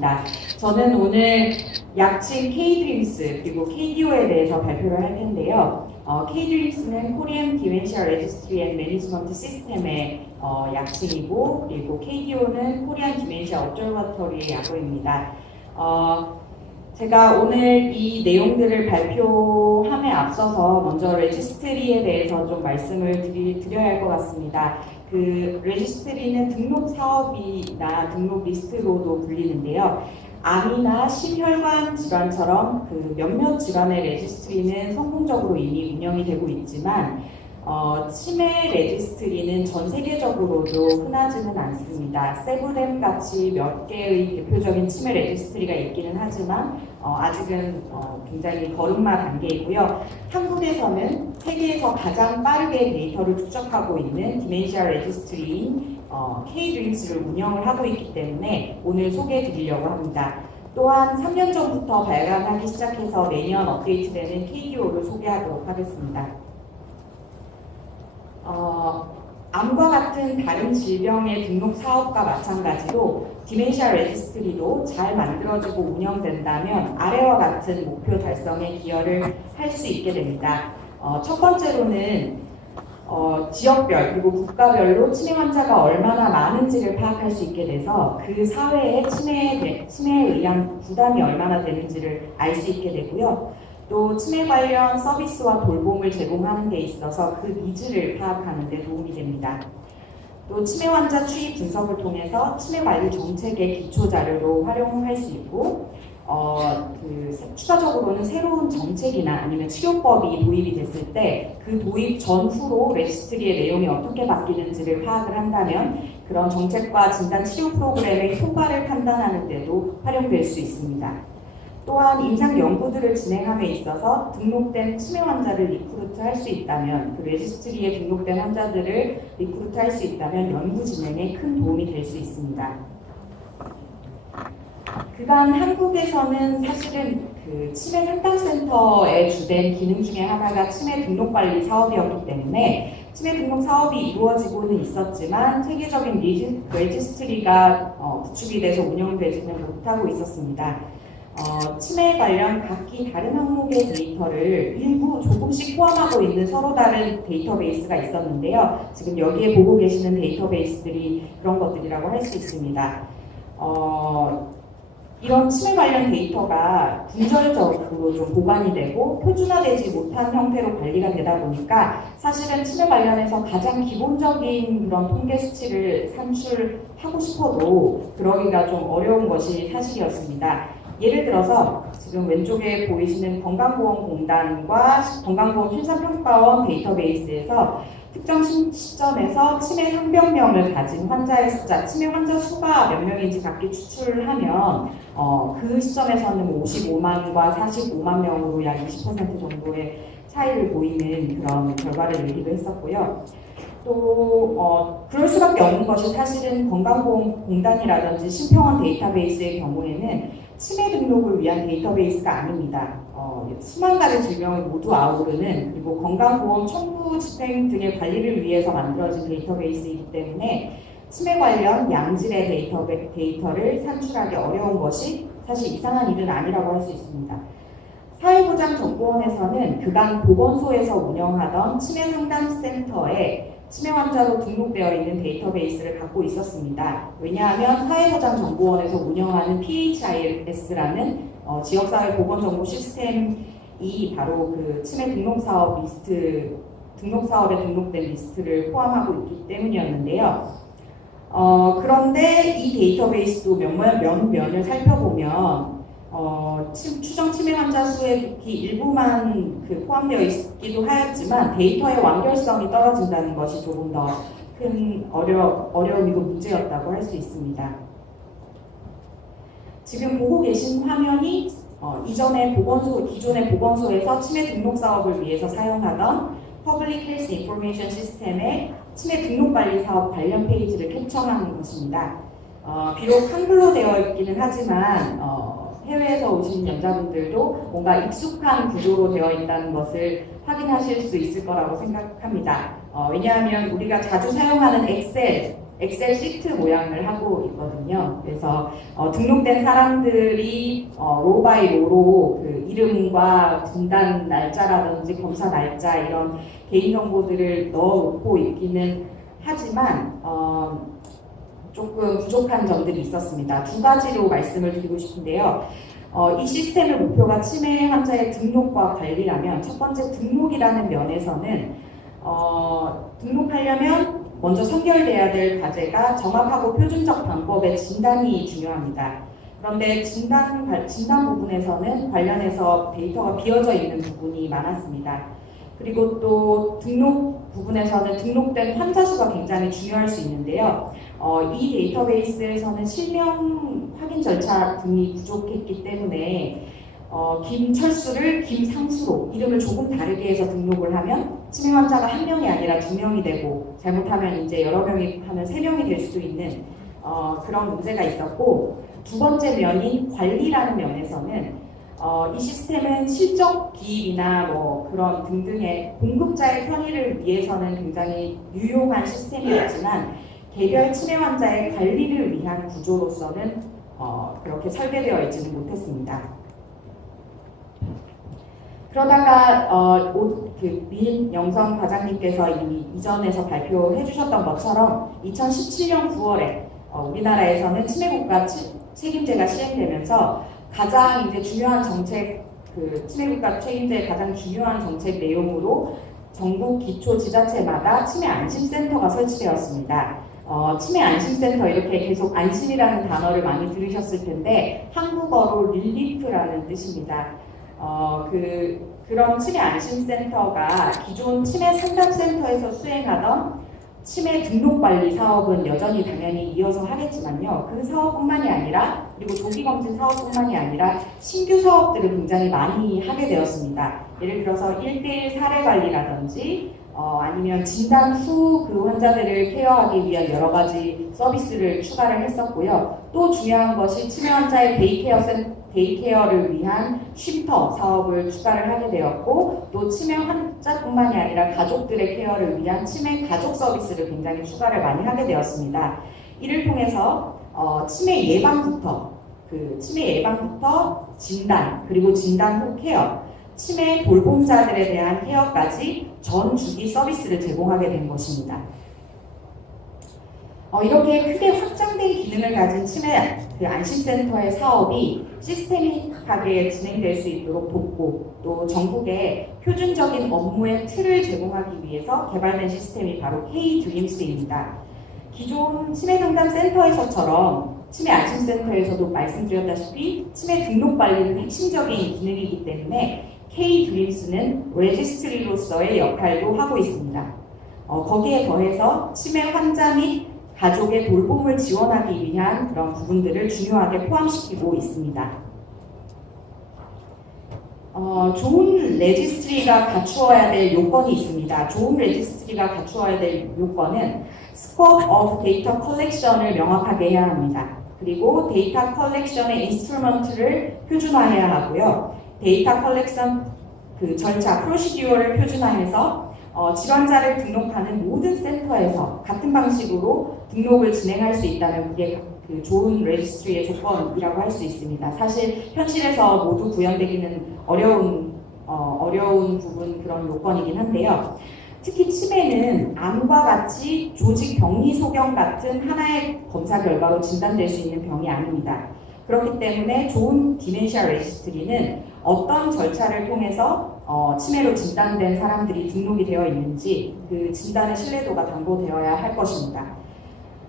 합니다. 저는 오늘 약칭 K-DREAMS 그리고 KDO에 대해서 발표를 할 텐데요. K-DREAMS는 Korean Dementia Registry and Management System의 약칭이고, 그리고 KDO는 Korean Dementia Observatory의 약어입니다. 제가 오늘 이 내용들을 발표함에 앞서서 먼저 레지스트리에 대해서 좀 말씀을 드려야 할 것 같습니다. 그 레지스트리는 등록 사업이나 등록 리스트로도 불리는데요. 암이나 심혈관 질환처럼 그 몇몇 질환의 레지스트리는 성공적으로 이미 운영이 되고 있지만 치매 레지스트리는 전 세계적으로도 흔하지는 않습니다. 세브렘 같이 몇 개의 대표적인 치매 레지스트리가 있기는 하지만 아직은 굉장히 걸음마 단계이고요. 한국에서는 세계에서 가장 빠르게 데이터를 축적하고 있는 디멘시아 레지스트리인 K-DREAMS를 운영을 하고 있기 때문에 오늘 소개해 드리려고 합니다. 또한 3년 전부터 발간하기 시작해서 매년 업데이트되는 KDO를 소개하도록 하겠습니다. 암과 같은 다른 질병의 등록 사업과 마찬가지로 디멘시아 레지스트리도 잘 만들어지고 운영된다면 아래와 같은 목표 달성에 기여를 할 수 있게 됩니다. 첫 번째로는 지역별 그리고 국가별로 치매 환자가 얼마나 많은지를 파악할 수 있게 돼서 그 사회에 치매에 의한 부담이 얼마나 되는지를 알 수 있게 되고요. 또 치매 관련 서비스와 돌봄을 제공하는 데 있어서 그 니즈를 파악하는 데 도움이 됩니다. 또 치매 환자 추이 분석을 통해서 치매 관리 정책의 기초 자료로 활용할 수 있고, 추가적으로는 새로운 정책이나 아니면 치료법이 도입이 됐을 때 그 도입 전후로 레지스트리의 내용이 어떻게 바뀌는지를 파악을 한다면 그런 정책과 진단 치료 프로그램의 효과를 판단하는 데도 활용될 수 있습니다. 또한 임상 연구들을 진행함에 있어서 등록된 치매 환자를 리크루트할 수 있다면, 그 레지스트리에 등록된 환자들을 리크루트할 수 있다면 연구 진행에 큰 도움이 될 수 있습니다. 그간 한국에서는 사실은 그 치매 상담센터의 주된 기능 중에 하나가 치매 등록 관리 사업이었기 때문에 치매 등록 사업이 이루어지고는 있었지만 체계적인 레지스트리가 구축이 돼서 운영되지는 못하고 있었습니다. 치매 관련 각기 다른 항목의 데이터를 일부 조금씩 포함하고 있는 서로 다른 데이터베이스가 있었는데요. 지금 여기에 보고 계시는 데이터베이스들이 그런 것들이라고 할 수 있습니다. 이런 치매 관련 데이터가 분절적으로 좀 보관이 되고 표준화되지 못한 형태로 관리가 되다 보니까 사실은 치매 관련해서 가장 기본적인 그런 통계 수치를 산출하고 싶어도 그러기가 좀 어려운 것이 사실이었습니다. 예를 들어서 지금 왼쪽에 보이시는 건강보험공단과 건강보험 실사평가원 데이터베이스에서 특정 시점에서 치매 상병명을 가진 환자의 숫자, 치매 환자 수가 몇 명인지 각기 추출을 하면 그 시점에서는 55만과 45만 명으로 약 20% 정도의 차이를 보이는 그런 결과를 내기도 했었고요. 또 그럴 수밖에 없는 것이 사실은 건강보험공단이라든지 심평원 데이터베이스의 경우에는 치매 등록을 위한 데이터베이스가 아닙니다. 수만 가지 질병을 모두 아우르는, 그리고 건강보험 청구 집행 등의 관리를 위해서 만들어진 데이터베이스이기 때문에 치매 관련 양질의 데이터를 산출하기 어려운 것이 사실 이상한 일은 아니라고 할 수 있습니다. 사회보장정보원에서는 그간 보건소에서 운영하던 치매 상담센터에 치매 환자로 등록되어 있는 데이터베이스를 갖고 있었습니다. 왜냐하면 사회보장정보원에서 운영하는 PHIS라는 지역사회 보건정보 시스템이 바로 그 치매 등록사업 리스트, 등록사업에 등록된 리스트를 포함하고 있기 때문이었는데요. 그런데 이 데이터베이스도 면을 살펴보면 추정 치매 환자 수의 극히 일부만 포함되어 있기도 하였지만 데이터의 완결성이 떨어진다는 것이 조금 더 큰 어려움이고 문제였다고 할 수 있습니다. 지금 보고 계신 화면이 기존의 보건소에서 치매 등록 사업을 위해서 사용하던 Public Health Information System의 치매 등록 관리 사업 관련 페이지를 캡처한 것입니다. 비록 한글로 되어 있기는 하지만 해외에서 오신 연자분들도 뭔가 익숙한 구조로 되어 있다는 것을 확인하실 수 있을 거라고 생각합니다. 왜냐하면 우리가 자주 사용하는 엑셀 엑셀 시트 모양을 하고 있거든요. 그래서 등록된 사람들이 로 바이 로로 그 이름과 진단 날짜라든지 검사 날짜 이런 개인 정보들을 넣어놓고 있기는 하지만 조금 부족한 점들이 있었습니다. 두 가지로 말씀을 드리고 싶은데요. 이 시스템의 목표가 치매 환자의 등록과 관리라면 첫 번째 등록이라는 면에서는 등록하려면 먼저 선결돼야 될 과제가 정확하고 표준적 방법의 진단이 중요합니다. 그런데 진단 부분에서는 관련해서 데이터가 비어져 있는 부분이 많았습니다. 그리고 또 등록 부분에서는 등록된 환자 수가 굉장히 중요할 수 있는데요. 이 데이터베이스에서는 실명 확인 절차 등이 부족했기 때문에 김철수를 김상수로 이름을 조금 다르게 해서 등록을 하면 치매 환자가 한 명이 아니라 두 명이 되고 잘못하면 이제 여러 명이 하면 세 명이 될 수도 있는 그런 문제가 있었고, 두 번째 면인 관리라는 면에서는 이 시스템은 실적 기입이나 뭐 그런 등등의 공급자의 편의를 위해서는 굉장히 유용한 시스템이었지만 개별 치매 환자의 관리를 위한 구조로서는 그렇게 설계되어 있지는 못했습니다. 그러다가 민영선 과장님께서 이미 이전에서 발표해 주셨던 것처럼 2017년 9월에 우리나라에서는 치매국가 책임제가 시행되면서 가장 이제 중요한 정책, 치매국가 책임제의 가장 중요한 정책 내용으로 전국 기초지자체마다 치매 안심센터가 설치되었습니다. 치매 안심센터, 이렇게 계속 안심이라는 단어를 많이 들으셨을 텐데 한국어로 릴리프라는 뜻입니다. 그런 치매 안심센터가 기존 치매 상담센터에서 수행하던 치매 등록관리 사업은 여전히 당연히 이어서 하겠지만요. 그 사업뿐만이 아니라, 그리고 조기검진 사업뿐만이 아니라 신규 서업들을 굉장히 많이 하게 되었습니다. 예를 들어서 1:1 사례관리라든지 아니면 진단 후 그 환자들을 케어하기 위한 여러 가지 서비스를 추가를 했었고요. 또 중요한 것이 치매 환자의 데이케어를 위한 쉼터 사업을 추가를 하게 되었고, 또 치매 환자뿐만이 아니라 가족들의 케어를 위한 치매 가족 서비스를 굉장히 추가를 많이 하게 되었습니다. 이를 통해서 치매 예방부터 진단, 그리고 진단 후 케어, 치매 돌봄자들에 대한 케어까지 전 주기 서비스를 제공하게 된 것입니다. 이렇게 크게 확장된 기능을 가진 치매 안심센터의 사업이 시스테믹하게 진행될 수 있도록 돕고, 또 전국에 표준적인 업무의 틀을 제공하기 위해서 개발된 시스템이 바로 K-DREAMS입니다. 기존 치매 상담 센터에서처럼 치매 안심센터에서도 말씀드렸다시피 치매 등록 관리는 핵심적인 기능이기 때문에 K-DREAMS는 레지스트리로서의 역할도 하고 있습니다. 거기에 더해서 치매 환자 및 가족의 돌봄을 지원하기 위한 그런 부분들을 중요하게 포함시키고 있습니다. 좋은 레지스트리가 갖추어야 될 요건이 있습니다. 좋은 레지스트리가 갖추어야 될 요건은 Scope of Data Collection을 명확하게 해야 합니다. 그리고 데이터 컬렉션의 인스트루먼트를 표준화해야 하고요. 데이터 컬렉션 절차, 프로시듀어를 표준화해서 질환자를 등록하는 모든 센터에서 같은 방식으로 등록을 진행할 수 있다면 그게 좋은 레지스트리의 조건이라고 할 수 있습니다. 사실 현실에서 모두 구현되기는 어려운 부분, 그런 요건이긴 한데요. 특히 치매는 암과 같이 조직 병리 소견 같은 하나의 검사 결과로 진단될 수 있는 병이 아닙니다. 그렇기 때문에 좋은 디멘시아 레지스트리는 어떤 절차를 통해서 치매로 진단된 사람들이 등록이 되어 있는지 그 진단의 신뢰도가 담보되어야 할 것입니다.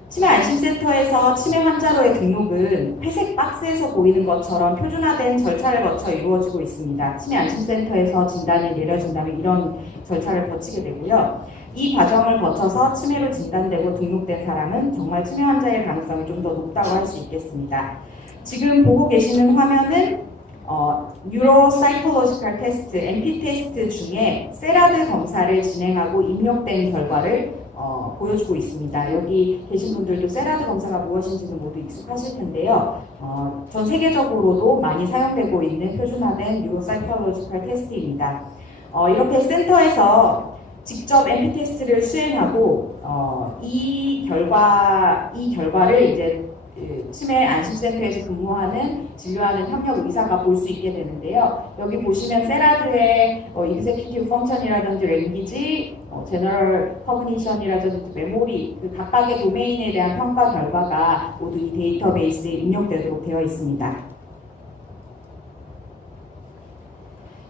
치매 안심센터에서 치매 환자로의 등록은 회색 박스에서 보이는 것처럼 표준화된 절차를 거쳐 이루어지고 있습니다. 치매 안심센터에서 진단이 내려진다면 이런 절차를 거치게 되고요. 이 과정을 거쳐서 치매로 진단되고 등록된 사람은 정말 치매 환자의 가능성이 좀 더 높다고 할 수 있겠습니다. 지금 보고 계시는 화면은 뉴로사이콜로지컬 테스트, NP 테스트 중에 세라드 검사를 진행하고 입력된 결과를 보여주고 있습니다. 여기 계신 분들도 세라드 검사가 무엇인지는 모두 익숙하실 텐데요. 전 세계적으로도 많이 사용되고 있는 표준화된 뉴로사이콜로지컬 테스트입니다. 이렇게 센터에서 직접 MP 테스트를 수행하고 이 결과를 이제 치매 안심센터에서 근무하는 진료하는 협력 의사가 볼 수 있게 되는데요. 여기 보시면 세라드의 executive function이라든지 랭귀지, 제너럴 커그니션이라든지 메모리, 그 각각의 도메인에 대한 평가 결과가 모두 이 데이터베이스에 입력되도록 되어 있습니다.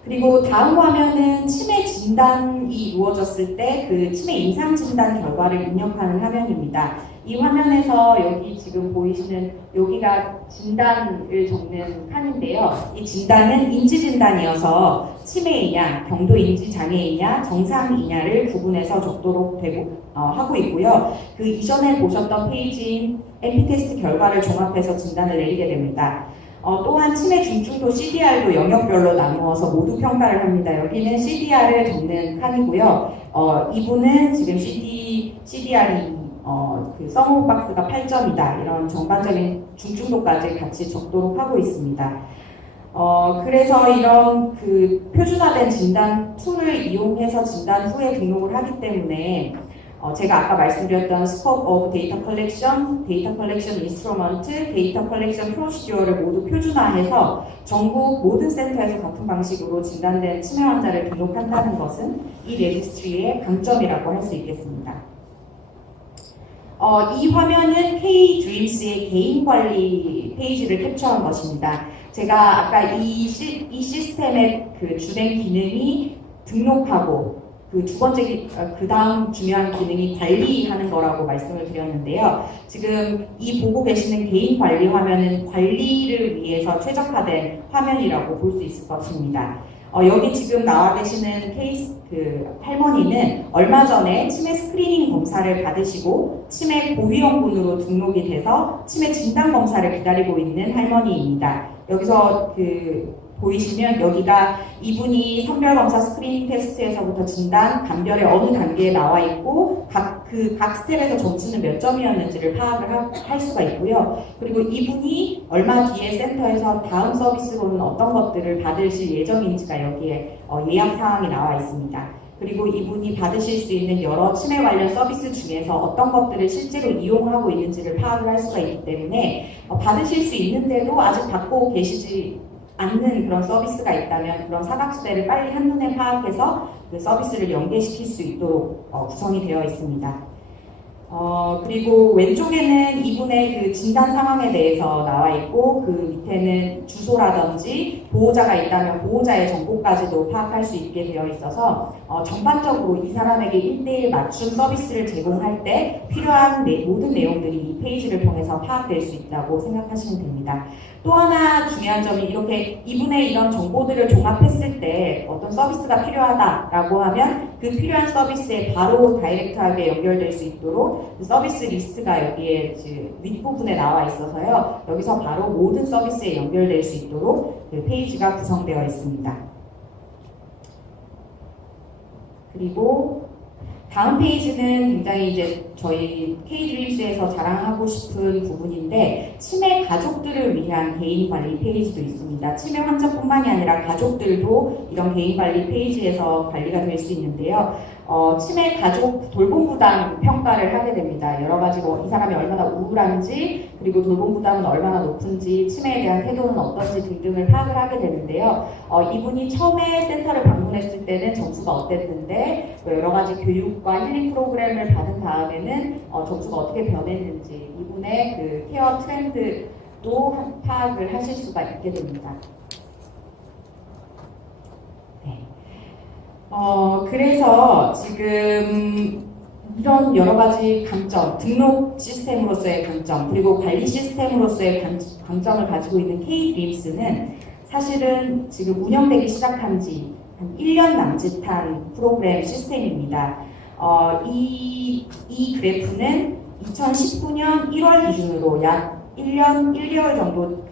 그리고 다음 화면은 치매 진단이 이루어졌을 때 그 치매 임상 진단 결과를 입력하는 화면입니다. 이 화면에서 여기 지금 보이시는 여기가 진단을 적는 칸인데요. 이 진단은 인지 진단이어서 치매이냐, 경도 인지 장애이냐, 정상이냐를 구분해서 적도록 하고 있고요. 그 이전에 보셨던 페이지인 MP 테스트 결과를 종합해서 진단을 내리게 됩니다. 또한 치매 중증도 CDR도 영역별로 나누어서 모두 평가를 합니다. 여기는 CDR을 적는 칸이고요. 이분은 지금 CDR이 그 서머 박스가 8점이다. 이런 전반적인 중증도까지 같이 적도록 하고 있습니다. 그래서 이런 그 표준화된 진단 툴을 이용해서 진단 후에 등록을 하기 때문에 제가 아까 말씀드렸던 Scope of Data Collection, Data Collection Instrument, Data Collection Procedure를 모두 표준화해서 전국 모든 센터에서 같은 방식으로 진단된 치매 환자를 등록한다는 것은 이 레지스트리의 강점이라고 할 수 있겠습니다. 이 화면은 K-DREAMS의 개인 관리 페이지를 캡처한 것입니다. 제가 아까 이 시스템의 그 주된 기능이 등록하고 그 두 번째, 그 다음 중요한 기능이 관리하는 거라고 말씀을 드렸는데요. 지금 이 보고 계시는 개인 관리 화면은 관리를 위해서 최적화된 화면이라고 볼 수 있을 것입니다. 여기 지금 나와 계시는 그 할머니는 얼마 전에 치매 스크리닝 검사를 받으시고 치매 고위험군으로 등록이 돼서 치매 진단 검사를 기다리고 있는 할머니입니다. 여기서 보이시면 여기가 이분이 선별검사 스크리닝 테스트에서부터 진단, 감별의 어느 단계에 나와 있고 각 스텝에서 점수는 몇 점이었는지를 파악을 할 수가 있고요. 그리고 이분이 얼마 뒤에 센터에서 다음 서비스로는 어떤 것들을 받으실 예정인지가 여기에 예약 사항이 나와 있습니다. 그리고 이분이 받으실 수 있는 여러 치매 관련 서비스 중에서 어떤 것들을 실제로 이용하고 있는지를 파악을 할 수가 있기 때문에 받으실 수 있는데도 아직 받고 계시지 않는 그런 서비스가 있다면 그런 사각지대를 빨리 한눈에 파악해서 그 서비스를 연계시킬 수 있도록 구성이 되어 있습니다. 그리고 왼쪽에는 이분의 그 진단 상황에 대해서 나와 있고 그 밑에는 주소라든지 보호자가 있다면 보호자의 정보까지도 파악할 수 있게 되어 있어서 전반적으로 이 사람에게 1대1 맞춤 서비스를 제공할 때 필요한 모든 내용들이 이 페이지를 통해서 파악될 수 있다고 생각하시면 됩니다. 또 하나 중요한 점이 이렇게 이분의 이런 정보들을 종합했을 때 어떤 서비스가 필요하다라고 하면 그 필요한 서비스에 바로 다이렉트하게 연결될 수 있도록 그 서비스 리스트가 여기에 윗부분에 나와 있어서요. 여기서 바로 모든 서비스에 연결될 수 있도록 그 페이지가 구성되어 있습니다. 그리고 다음 페이지는 굉장히 이제 저희 K-DREAMS에서 자랑하고 싶은 부분인데 치매 가족들을 위한 개인 관리 페이지도 있습니다. 치매 환자뿐만이 아니라 가족들도 이런 개인 관리 페이지에서 관리가 될 수 있는데요. 치매 가족 돌봄 부담 평가를 하게 됩니다. 여러 가지 이 사람이 얼마나 우울한지 그리고 돌봄 부담은 얼마나 높은지 치매에 대한 태도는 어떤지 등등을 파악을 하게 되는데요. 이분이 처음에 센터를 방문했을 때는 점수가 어땠는데 여러 가지 교육과 힐링 프로그램을 받은 다음에는 점수가 어떻게 변했는지 이분의 그 케어 트렌드도 파악을 하실 수가 있게 됩니다. 그래서 지금 이런 여러 가지 강점, 등록 시스템으로서의 강점, 그리고 관리 시스템으로서의 강점을 가지고 있는 K-DREAMS는 사실은 지금 운영되기 시작한 지 한 1년 남짓한 프로그램 시스템입니다. 이 그래프는 2019년 1월 기준으로 약 1년 1개월 정도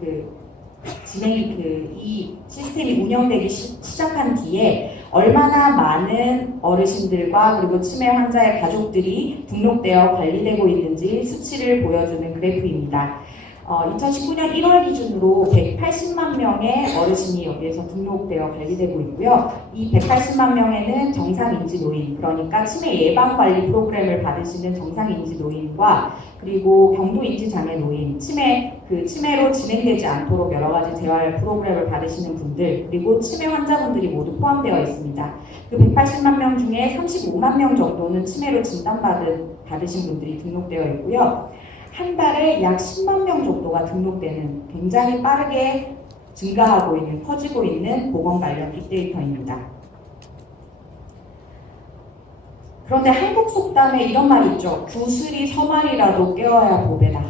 이 시스템이 운영되기 시작한 뒤에 얼마나 많은 어르신들과 그리고 치매 환자의 가족들이 등록되어 관리되고 있는지 수치를 보여주는 그래프입니다. 2019년 1월 기준으로 180만 명의 어르신이 여기에서 등록되어 관리되고 있고요. 이 180만 명에는 정상인지 노인, 그러니까 치매 예방 관리 프로그램을 받으시는 정상인지 노인과 그리고 경도인지 장애 노인, 치매로 진행되지 않도록 여러 가지 재활 프로그램을 받으시는 분들, 그리고 치매 환자분들이 모두 포함되어 있습니다. 그 180만 명 중에 35만 명 정도는 치매로 진단받으신 분들이 등록되어 있고요. 한 달에 약 10만 명 정도가 등록되는 굉장히 빠르게 증가하고 있는, 커지고 있는 보건 관련 빅데이터입니다. 그런데 한국 속담에 이런 말이 있죠. 구슬이 서말이라도 깨어야 보배다.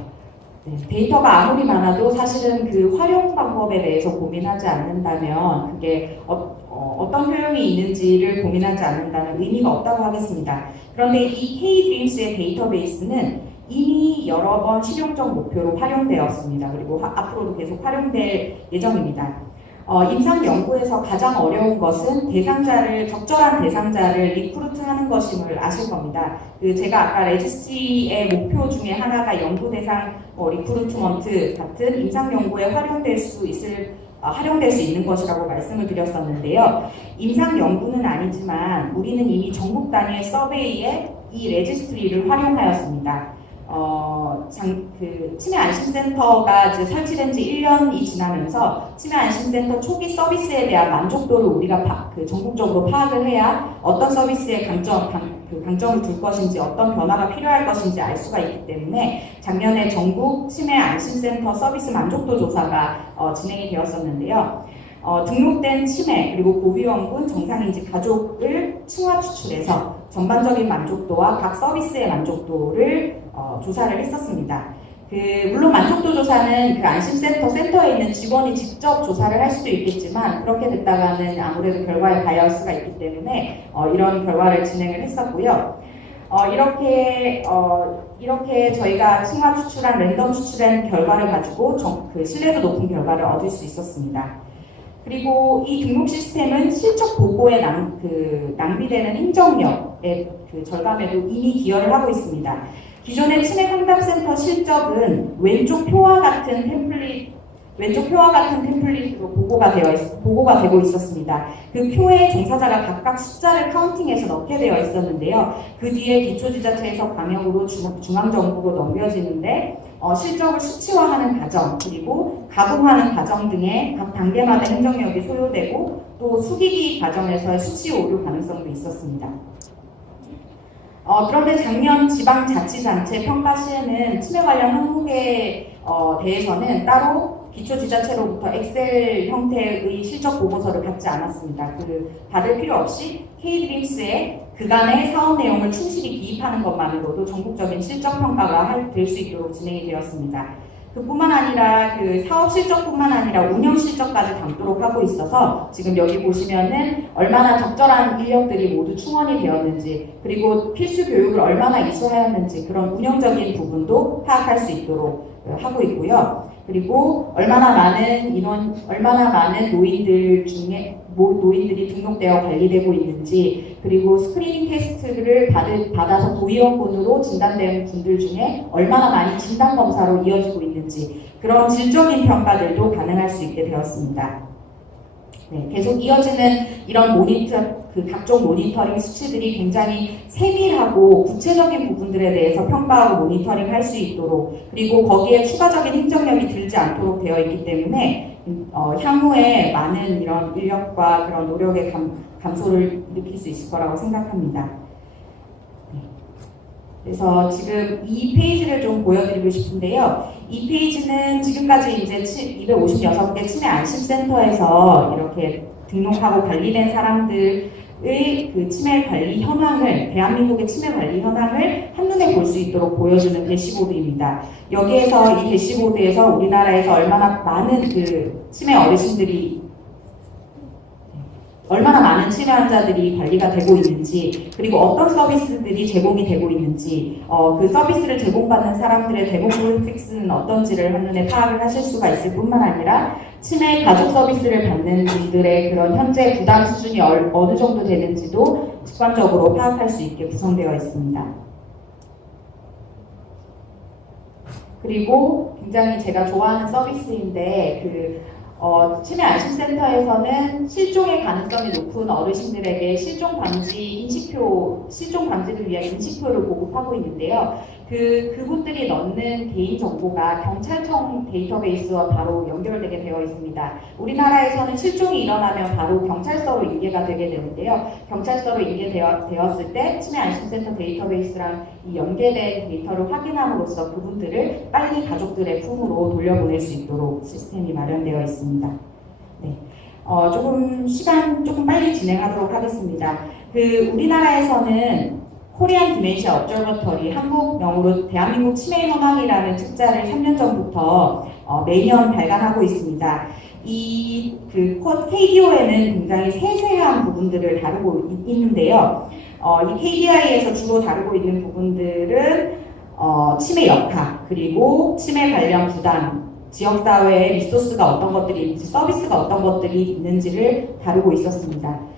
네, 데이터가 아무리 많아도 사실은 그 활용 방법에 대해서 고민하지 않는다면 그게 어떤 효용이 있는지를 고민하지 않는다면 의미가 없다고 하겠습니다. 그런데 이 K-DREAMS의 데이터베이스는 이미 여러 번 실용적 목표로 활용되었습니다. 그리고 앞으로도 계속 활용될 예정입니다. 임상 연구에서 가장 어려운 것은 적절한 대상자를 리크루트하는 것임을 아실 겁니다. 제가 아까 레지스트리의 목표 중에 하나가 연구 대상 리크루트먼트 같은 임상 연구에 활용될 수 있는 것이라고 말씀을 드렸었는데요. 임상 연구는 아니지만 우리는 이미 전국 단위의 서베이에 이 레지스트리를 활용하였습니다. 치매 안심센터가 이제 설치된 지 1년이 지나면서 치매 안심센터 초기 서비스에 대한 만족도를 우리가 전국적으로 파악을 해야 어떤 서비스에 강점을 둘 것인지, 어떤 변화가 필요할 것인지 알 수가 있기 때문에 작년에 전국 치매 안심센터 서비스 만족도 조사가 진행이 되었었는데요. 등록된 치매 그리고 고위험군 정상인지 가족을 층화 추출해서 전반적인 만족도와 각 서비스의 만족도를 조사를 했었습니다. 물론 만족도 조사는 그 센터에 있는 직원이 직접 조사를 할 수도 있겠지만 그렇게 됐다가는 아무래도 결과에 바이어스가 있기 때문에 이런 결과를 진행을 했었고요. 이렇게 저희가 층화 추출한 랜덤 추출한 결과를 가지고 신뢰도 높은 결과를 얻을 수 있었습니다. 그리고 이 등록 시스템은 실적 보고에 낭비되는 행정력의 절감에도 이미 기여를 하고 있습니다. 기존의 치매 상담센터 실적은 왼쪽 표와 같은 템플릿으로 보고가 되고 있었습니다. 그 표에 종사자가 각각 숫자를 카운팅해서 넣게 되어 있었는데요. 그 뒤에 기초지자체에서 광역으로 중앙정부로 넘겨지는데 실적을 수치화하는 과정, 그리고 가공하는 과정 등의 각 단계마다 행정력이 소요되고 또 수기기 과정에서의 수치 오류 가능성도 있었습니다. 그런데 작년 지방자치단체 평가 시에는 치매 관련 항목에 대해서는 따로 기초지자체로부터 엑셀 형태의 실적 보고서를 받지 않았습니다. 받을 필요 없이 K-DREAMS의 그간의 사업 내용을 충실히 기입하는 것만으로도 전국적인 실적 평가가 될 수 있도록 진행이 되었습니다. 그뿐만 아니라 사업 실적뿐만 아니라 운영 실적까지 담도록 하고 있어서 지금 여기 보시면은 얼마나 적절한 인력들이 모두 충원이 되었는지, 그리고 필수 교육을 얼마나 이수하였는지 그런 운영적인 부분도 파악할 수 있도록 하고 있고요. 그리고 얼마나 많은 노인들이 등록되어 관리되고 있는지, 그리고 스크리닝 테스트를 받아서 고위험군으로 진단된 분들 중에 얼마나 많이 진단 검사로 이어지고 있는지 그런 질적인 평가들도 가능할 수 있게 되었습니다. 네, 계속 이어지는 이런 각종 모니터링 수치들이 굉장히 세밀하고 구체적인 부분들에 대해서 평가하고 모니터링 할 수 있도록, 그리고 거기에 추가적인 행정력이 들지 않도록 되어 있기 때문에 향후에 많은 이런 인력과 그런 노력의 감소를 일으킬 수 있을 거라고 생각합니다. 네. 그래서 지금 이 페이지를 좀 보여드리고 싶은데요. 이 페이지는 지금까지 이제 256개 치매 안심센터에서 이렇게 등록하고 관리된 사람들의 치매 관리 현황을, 대한민국의 치매 관리 현황을 한눈에 볼 수 있도록 보여주는 대시보드입니다. 여기에서 이 대시보드에서 우리나라에서 얼마나 많은 치매 어르신들이, 얼마나 많은 치매 환자들이 관리가 되고 있는지, 그리고 어떤 서비스들이 제공이 되고 있는지, 그 서비스를 제공받는 사람들의 데모그래픽스는 어떤지를 한눈에 파악을 하실 수가 있을 뿐만 아니라 치매 가족 서비스를 받는 분들의 그런 현재 부담 수준이 어느 정도 되는지도 직관적으로 파악할 수 있게 구성되어 있습니다. 그리고 굉장히 제가 좋아하는 서비스인데 치매 안심센터에서는 실종의 가능성이 높은 어르신들에게 실종 방지를 위한 인식표를 보급하고 있는데요. 그분들이 넣는 개인 정보가 경찰청 데이터베이스와 바로 연결되게 되어 있습니다. 우리나라에서는 실종이 일어나면 바로 경찰서로 인계가 되게 되는데요. 경찰서로 인계되었을 때 치매 안심센터 데이터베이스랑 이 연계된 데이터를 확인함으로써 그분들을 빨리 가족들의 품으로 돌려보낼 수 있도록 시스템이 마련되어 있습니다. 네. 시간 조금 빨리 진행하도록 하겠습니다. 우리나라에서는 코리안 디멘시아 업저버터리, 한국명으로 대한민국 치매 현황이라는 책자를 3년 전부터 매년 발간하고 있습니다. KDO에는 굉장히 세세한 부분들을 다루고 있는데요. 이 KDI에서 주로 다루고 있는 부분들은 치매 역학, 그리고 치매 관련 부담, 지역사회의 리소스가 어떤 것들이 있는지, 서비스가 어떤 것들이 있는지를 다루고 있었습니다.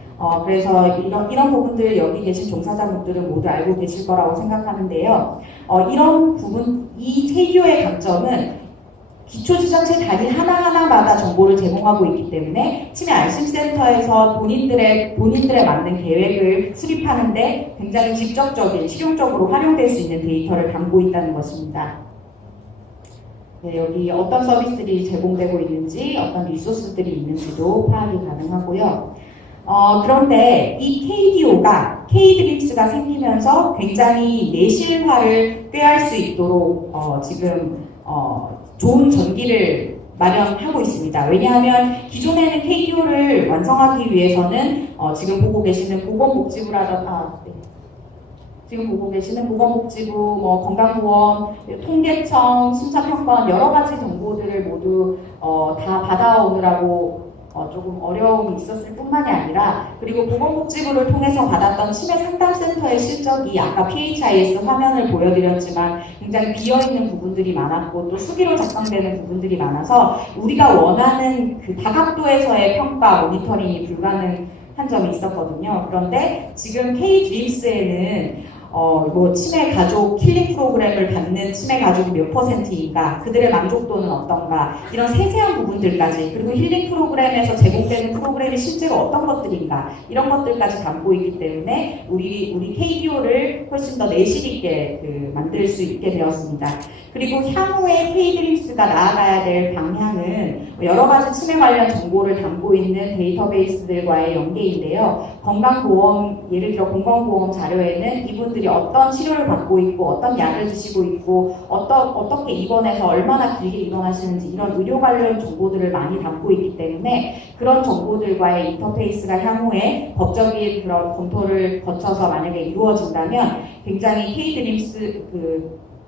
그래서 이런 부분들 여기 계신 종사자분들은 모두 알고 계실 거라고 생각하는데요. 이런 부분, 이 KDO의 강점은 기초지정체 단위 하나하나마다 정보를 제공하고 있기 때문에 치매 안심센터에서 본인들의 맞는 계획을 수립하는데 굉장히 직접적인, 실용적으로 활용될 수 있는 데이터를 담고 있다는 것입니다. 네, 여기 어떤 서비스들이 제공되고 있는지, 어떤 리소스들이 있는지도 파악이 가능하고요. 그런데 이 KDO가, K드림스가 생기면서 굉장히 내실화를 꾀할 수 있도록 지금 좋은 전기를 마련하고 있습니다. 왜냐하면 기존에는 KDO를 완성하기 위해서는 지금 보고 계시는 보건복지부, 건강보험, 통계청, 심사평가원 여러 가지 정보들을 모두 다 받아오느라고 조금 어려움이 있었을 뿐만이 아니라, 그리고 보건복지부를 통해서 받았던 치매 상담센터의 실적이 아까 PHIS 화면을 보여드렸지만 굉장히 비어있는 부분들이 많았고 또 수기로 작성되는 부분들이 많아서 우리가 원하는 다각도에서의 평가, 모니터링이 불가능한 점이 있었거든요. 그런데 지금 K드림스에는 치매 가족 힐링 프로그램을 받는 치매 가족이 몇 %인가, 그들의 만족도는 어떤가, 이런 세세한 부분들까지, 그리고 힐링 프로그램에서 제공되는 프로그램이 실제로 어떤 것들인가, 이런 것들까지 담고 있기 때문에 우리 KDO를 훨씬 더 내실 있게 만들 수 있게 되었습니다. 그리고 향후에 K드림스가 나아가야 될 방향은 여러 가지 치매 관련 정보를 담고 있는 데이터베이스들과의 연계인데요. 건강보험, 예를 들어 건강보험 자료에는 이분들이 어떤 치료를 받고 있고 어떤 약을 드시고 있고 어떻게 입원해서 얼마나 길게 입원하시는지, 이런 의료 관련 정보들을 많이 담고 있기 때문에 그런 정보들과의 인터페이스가 향후에 법적인 그런 검토를 거쳐서 만약에 이루어진다면 굉장히 K드림스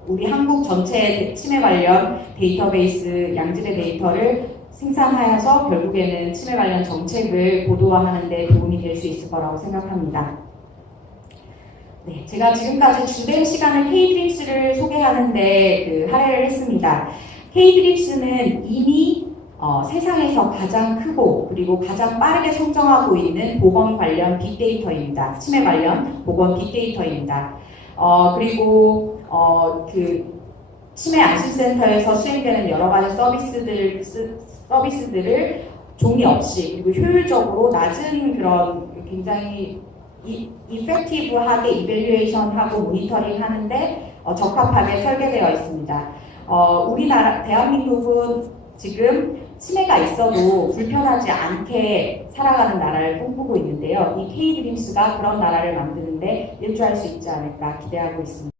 우리 한국 전체 치매 관련 데이터베이스, 양질의 데이터를 생산하여서 결국에는 치매 관련 정책을 보도화하는 데 도움이 될 수 있을 거라고 생각합니다. 네, 제가 지금까지 주된 시간을 K드림스를 소개하는데 할애를 했습니다. K드림스는 이미 세상에서 가장 크고 그리고 가장 빠르게 성장하고 있는 보건 관련 빅데이터입니다. 치매 관련 보건 빅데이터입니다. 그리고 치매 안심센터에서 수행되는 여러 가지 서비스들을 종이 없이, 그리고 효율적으로 낮은 그런 굉장히 이펙티브하게 이밸류에이션하고 모니터링 하는데 적합하게 설계되어 있습니다. 대한민국은 지금 치매가 있어도 불편하지 않게 살아가는 나라를 꿈꾸고 있는데요. 이 K드림스가 그런 나라를 만드는데 일조할 수 있지 않을까 기대하고 있습니다.